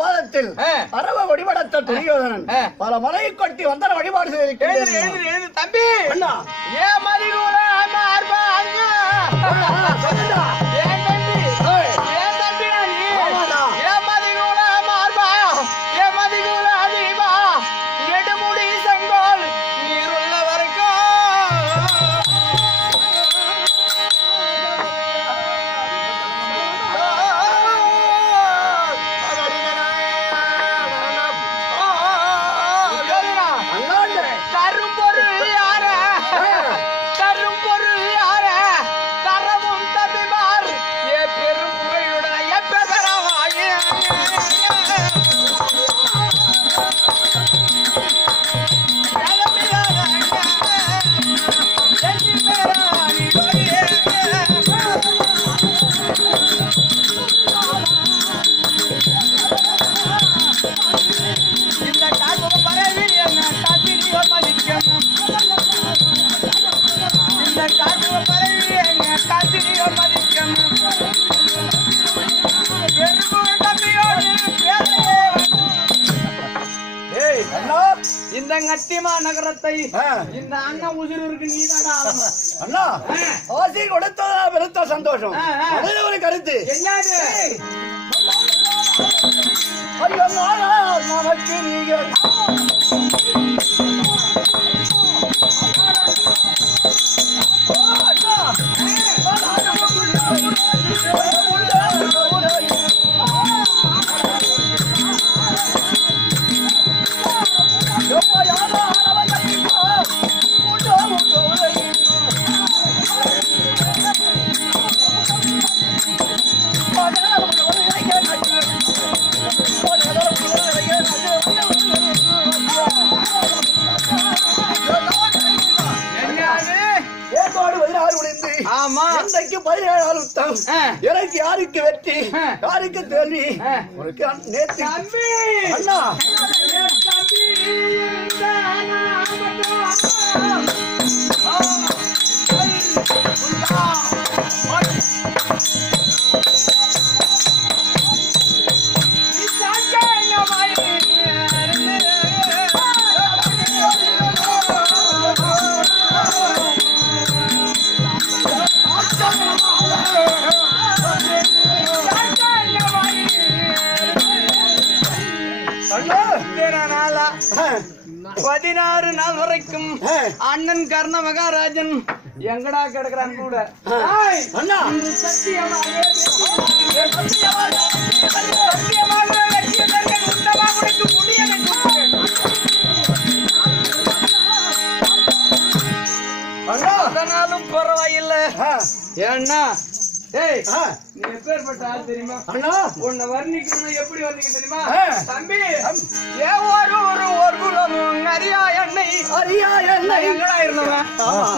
பாதத்தில் அரவ வழிபடத்த துரியோதனன் பல மலையை கொட்டி வந்தன வழிபாடு செய்திருக்கிறேன். தம்பி ஏன் மதிகூல இந்த கட்டிமா நகரத்தை இந்த அண்ணன் உசிருக்கு நீதானா அண்ணா ஆசி கொடுத்ததா பெருத்த சந்தோஷம். அதே ஒரு கருத்து என்னது ஐயோ நமக்கு நீங்கள் எனக்கு யாருக்கு வெற்றி யாருக்கு தோல்வி உனக்கு நேற்று அண்ணா பதினாறு நாள் வரைக்கும் அண்ணன் கர்ண மகாராஜன் எங்கடா கிடக்குறான் கூட அதனாலும் பரவாயில்லை. ஏன்னா நீ எப்பேற்பட்ட ஆள் தெரியுமா? உன்னை வர்ணிக்கணும் எப்படி வர்ணிக்க தெரியுமா? தம்பி ஒரு குலமும் அரியா எண்ணெய் எங்கடா இருந்தவன்?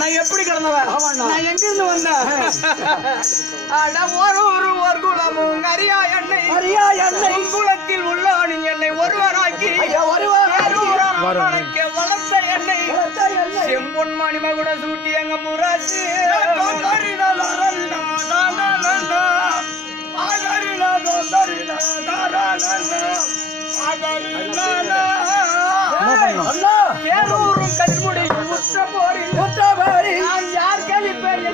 நான் எப்படி கிடந்தவன்? நான் எங்க இருந்து வந்தேன்? ஒரு குலமும் அரியா எண்ணெய் குலத்தில் உள்ளவன் என்னை ஒருவராக்கி வளர்த்த எண்ணெய் செம்பொன்மாணி மகுட சூட்டி எங்க முராசி பேரூரும் கண்முடியும் முற்ற போரி நான் யார் கழிப்பேன்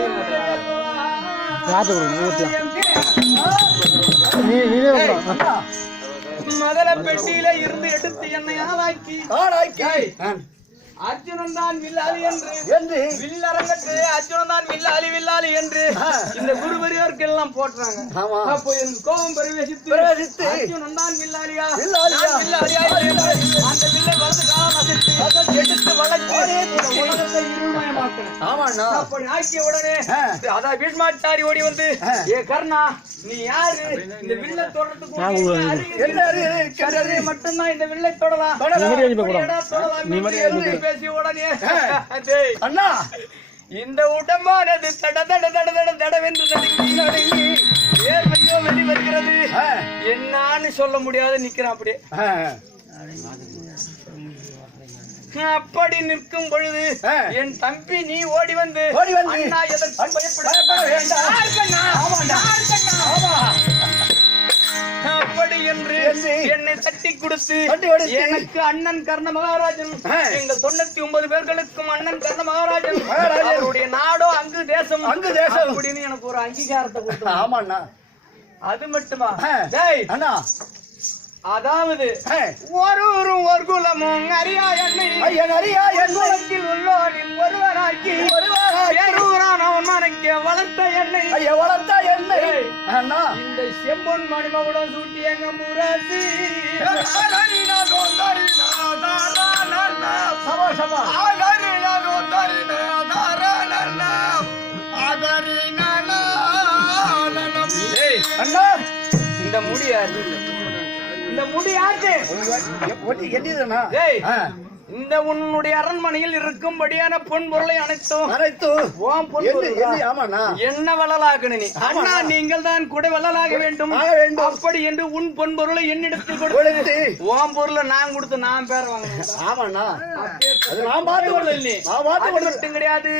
முதல பெட்டியில இருந்து எடுத்து என்னை ஆளாக்கி அர்ஜுனன் தான் வில்லாளி என்று வில்லரங்கத்து அர்ஜுனன் தான் வில்லாளி என்று இந்த குருபரியோருக்கு எல்லாம் போட்டுறாங்க. அப்போ எனக்கு கோபம் பிரவேசித்து அர்ஜுனன் தான் வில்லாளியா அந்த வில்லை வந்து காலம் எடுத்து வளர்ச்சி இருமயமாக்கணும். அப்படி ஆக்கிய உடனே அதான் பீஷ்மாச்சாரி ஓடி வந்து ஏ கர்ணா நீ யாரு இந்த வில்லை தொடர்றதுக்கு மட்டும்தான் இந்த வில்லை தொடலாம் பேசி உடனே அண்ணா இந்த உடம்பானது தடவென்று ஏர்மையோ வெளிவருகிறது என்னான்னு சொல்ல முடியாது நிக்கிறான் அப்படியே. அப்படி நிற்கும் பொழுது என் தம்பி நீ ஓடி வந்து அண்ணா எதற்கு பயப்பட வேண்டாம் அப்படி என்று என்னை தட்டி கொடுத்து எனக்கு அண்ணன் கர்ண மகாராஜன் எங்கள் 99 பேர்களுக்கும் அண்ணன் கர்ண மகாராஜன் அவருடைய நாடோ அங்கு தேசம் அப்படின்னு எனக்கு ஒரு அங்கீகாரத்தை கொடுத்தாங்க. ஆமாண்ணா. அது மட்டுமா அண்ணா, அதாவது ஒருவரும் ஒரு குலமும் அறியா என்னை குலத்தில் உள்ளோரில் ஒருவராக்கி அவன் மனைக்க வளர்த்த என்னை அண்ணா, இந்த செம்பொன் மணிமகுடம் சூட்டி எங்க முரசி அண்ணா, இந்த முடியாது இந்த முடியாச்சு இந்த உன்னுடைய அரண்மனையில் இருக்கும்படியான பொன் பொருளை அனைத்தும் என்ன வள்ளலாக நீ அண்ணா, நீங்கள் தான் கூட வள்ளலாக வேண்டும். அப்படி என்று உன் பொன் பொருளை என்னிடத்தில் கொடுத்து ஓம் பொருளை நான் கொடுத்து நான் பேர வாங்க கிடையாது.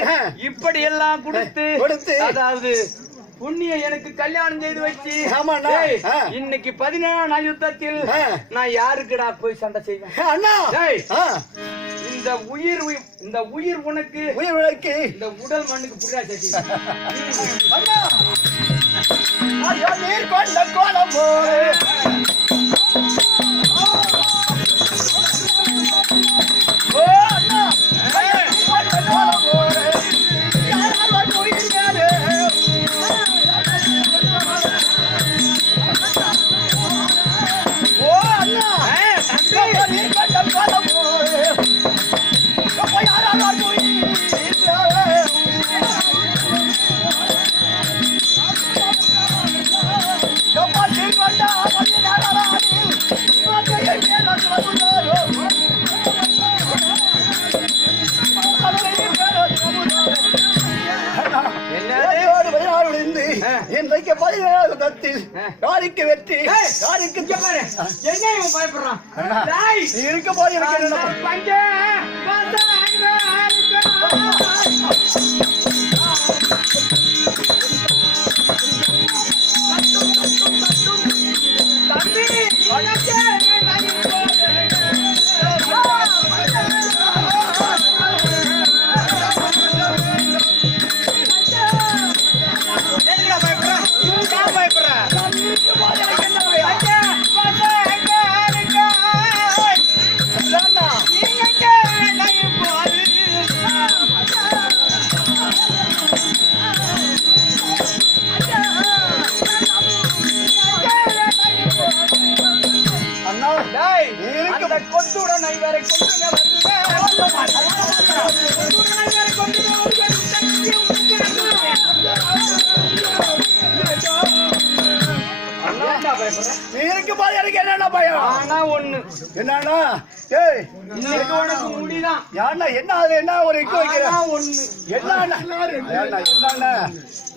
இப்படி எல்லாம் கொடுத்து அதாவது புண்ணிய எனக்கு கல்யாணம் செய்து வச்சு இன்னைக்கு 17 யுத்தத்தில் நான் யாருக்குடா போய் சண்டை செய்வேன்? இந்த உயிர் உனக்கு இந்த உடல் மண்ணுக்கு புரியா நீர் கொண்ட கோலம் இன்றைக்கு 17வது தத்தில் யாருக்கு வெற்றி யாருக்கு என்ன பயப்படுறான் இருக்க போய் கொத்துடன் ஐவரை இருக்கு போது எனக்கு என்னென்ன பயம்? ஆனா ஒண்ணு என்னன்னா உனக்கு முடிதான் என்ன அது என்ன ஒரு இக்கு வைக்கிறேன் ஒண்ணு என்ன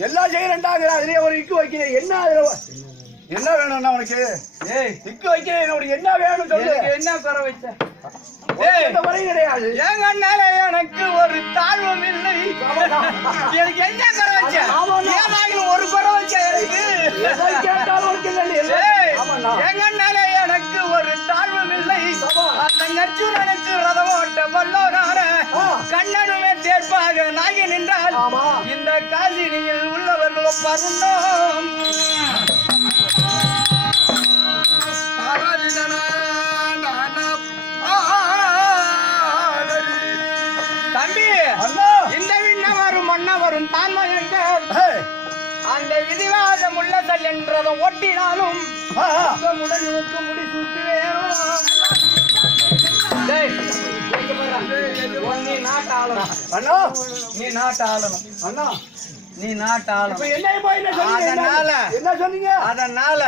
எல்லாம் செய்யறேன்டாங்க அதுலயே ஒரு இக்கு வைக்கிறேன். என்ன அதுல என்ன வேணும்னா உனக்கு இக்கு வைக்கிறேன் உனக்கு என்ன வேணும் சொல்லு. என்ன குற வச்ச கிடையாது எனக்கு ஒரு தாழ்வும் இல்லை. எனக்கு என்ன குறை வச்ச ஒரு குறை வச்ச எனக்கு ஒரு தாழ்வும் இல்லை. அந்த நச்சுரனுக்கு ரதம் ஓட்ட வல்லோரான கண்ணனுமே தேர்ப்பாக நாகி நின்றால் இந்த காசினியில் உள்ளவர்கள் பருந்தோம். தம்பி, இந்த விண்ணவரும் மன்னவரும் தான்மயங்கள் அந்த விதிவாதம் உள்ள செல் என்றதை ஒட்டினாலும் உடனுக்கு முடி சுட்டுவேன். நீ நாட்டு ஆளணும் அண்ணா, நீ நாட்டு ஆளணும் அண்ணா, நீ நாட்டு ஆளணும். என்ன சொன்னீங்க? அதனால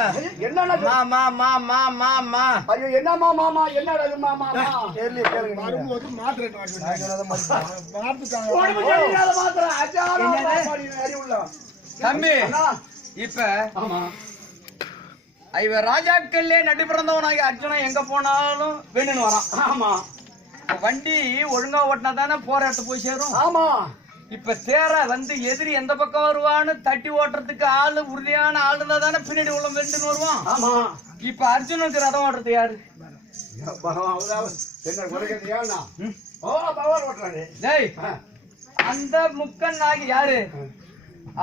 என்ன மாமா மாமா மாமா ஐயோ என்ன மாமா என்னடா மாமா வரும்போது மாத்திரை தம்பி. இப்ப இவ ராஜாக்கள்லே நடிபிறந்தவனாகி அர்ஜுனன் எங்க போனாலும் வேணும்னு வரான். ஆமா, வண்டி ஒழுங்கா ஓட்டினா தானே போற இடத்து போய் சேரும். ஆமா, இப்ப தேர வந்து எதிரி எந்த பக்கம் வருவான்னு தட்டி ஓட்டுறதுக்கு ஆளு உறுதியான ஆளுனா தானே பின்னாடி உள்ள வெண்டுன்னு வருவான். ஆமா. இப்ப அர்ஜுனுக்கு ரதம் ஓட்டுறது யாரு? என்ன கொடுக்கறியா? பவர் ஓட்டுறாரு. டேய் அந்த முக்கன் நாகி யாரு?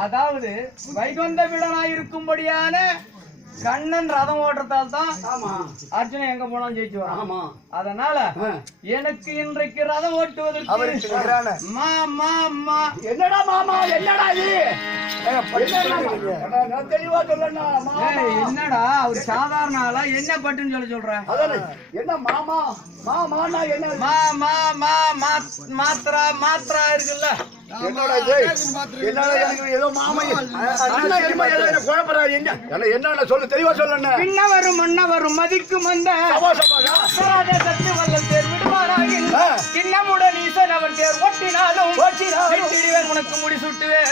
அதாவது வைகுந்த விடனாய் இருக்கும்படியான கண்ணன் ரதம் ஓட்டுறதால் தான் அர்ஜுனன் எங்க போனாலும் ஜெயிச்சு வரான். அதனால எனக்கு இன்றைக்கு ரதம் ஓட்டுவதற்கு என்னடா மாமா என்னடா இது? தெளிவா சொல்லா. என்னடா அவர் சாதாரண ஆளா என்ன பட்டுன்னு சொல்ற? என்ன மாமா மாமா என்ன மாத்திரா மாத்திரா இருக்குல்ல. என்னடா இது? என்னடா எனக்கு ஏதோ மாமா குழப்பறாரு. என்ன சொல்லு, தெளிவா சொல்லு. பின்ன வரும் முன்ன வரும் மதிக்கும் வந்த சத்து வல்ல தேர் விடுவாராயில் கிண்ணமுடன் ஈசன் அவன் தேர் ஒட்டினாலும் உனக்கு முடி சுட்டுவேன்.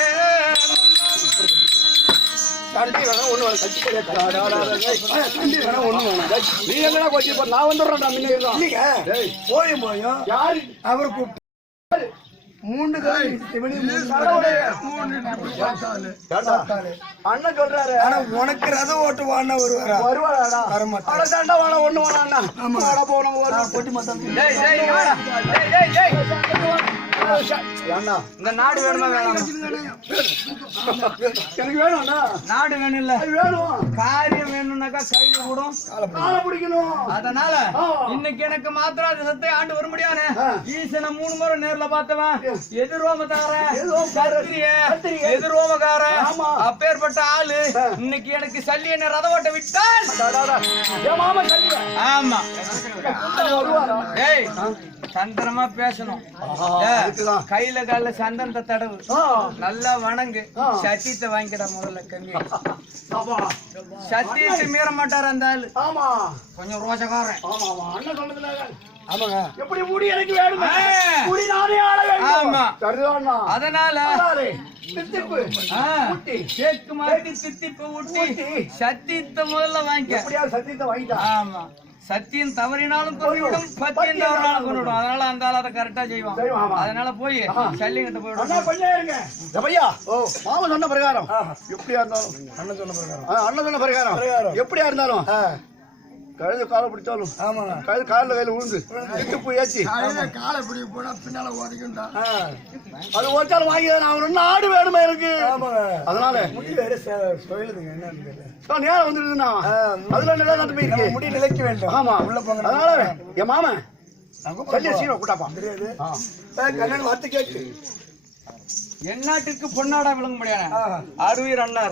நீ எங்கடா போச்சு? நான் வந்துடுறேன். போயும் போயும் யாரு அவரு கூப்பிட்டு 3 அண்ணன் சொல்றாரு. ஆனா உனக்கு ரதம் ஓட்டு வாண்ணா வருவாரா? வரமாட்டாண்டா. வாணா ஒண்ணு வாணா. ஆமா போன பொட்டி மொத்தம். இந்த நாடு வேணுமா வேணாமா? எனக்கு வேணும்ண்ணா. நாடு வேணும் இல்ல வேணும். காரியம் வேணும்னாக்கா கைது கூடும் காலை பிடிக்கணும். அதனால இன்னைக்கு எனக்கு மாத்திரம் அது சத்தை ஆண்டு வர முடியாது. ஈசனை 3 முறை நேர்ல பார்த்தவன் எதிரோமக்கார எதிரோமக்கார அப்பேற்பட்ட ஆளு இன்னைக்கு எனக்கு சல்லி என்ன ரத ஓட்ட விட்டால் ஆமா. ஏய் சந்திரமா பேசணும். கையில கால சந்தனத்தை தடவு நல்லா வணங்கு. சத்தியத்தை வாங்கிக்கிட முதல்ல கம்மி. சத்தியத்தை மீற மாட்டாரு அந்த ஆளு. கொஞ்சம் ரோசக்காரன். எப்படி முடி எனக்கு வேணும். அதனால கேக்கு மாதிரி தித்திப்பு ஊட்டி சத்தியத்தை முதல்ல வாங்கிக்க. சத்தியத்தை வாங்கிட்டா. ஆமா. சத்தியம் தவறினாலும் கொண்டுவிடும், பத்தியம் தவறினாலும் கொண்டுவிடும். அதனால அந்த ஆள் அதை கரெக்டா செய்வான். அதனால போய் சல்லிங்கிட்ட போயிடும். மாமா சொன்ன பிரகாரம் எப்படியா இருந்தாலும் அண்ணன் சொன்ன பிரகாரம் எப்படியா இருந்தாலும் கழுது காலை பிடிச்சாலும் காலில் கையில விழுந்து போய் ஏச்சி காலை பிடி போனா பின்னால ஓடிக்கிட்டா அது ஓச்சாலும் வாங்கிதான் அவன் நாடு வேணுமா இருக்கு. அதனால நேரம் வந்துருதுண்ணா. அதுல நிலை போயிருக்கு. முடி நிலைக்க வேண்டும். ஆமா உள்ள போங்க. அதனால என் மாமன் சொல்லி சீரோ கூட்டாப்பா கண்ணன் வார்த்தை கேட்டு எந்நாட்டிற்கு பொன்னாடா விளங்க முடியாது. அருவீர் அண்ணார்